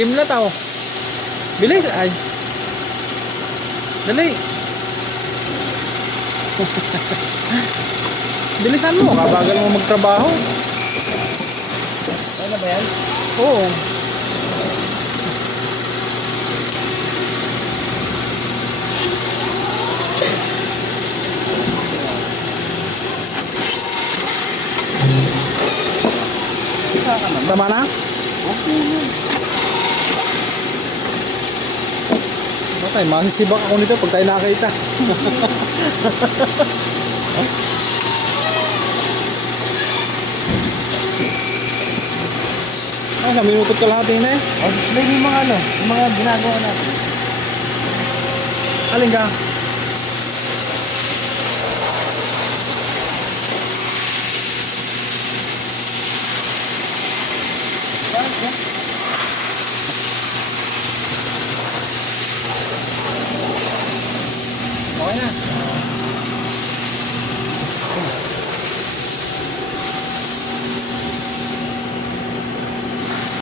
Kimlat ako. Bilis. Ay. Dali. Bilisan mo. Kabagal mo magtrabaho. Ano ba yan? Oo. Tama na? Batay, masisibak ako nito pag tayo nakita. Ay, sa minutot ka lahat yun eh. O, display yung mga ano, yung mga ginagawa natin. Alin ka?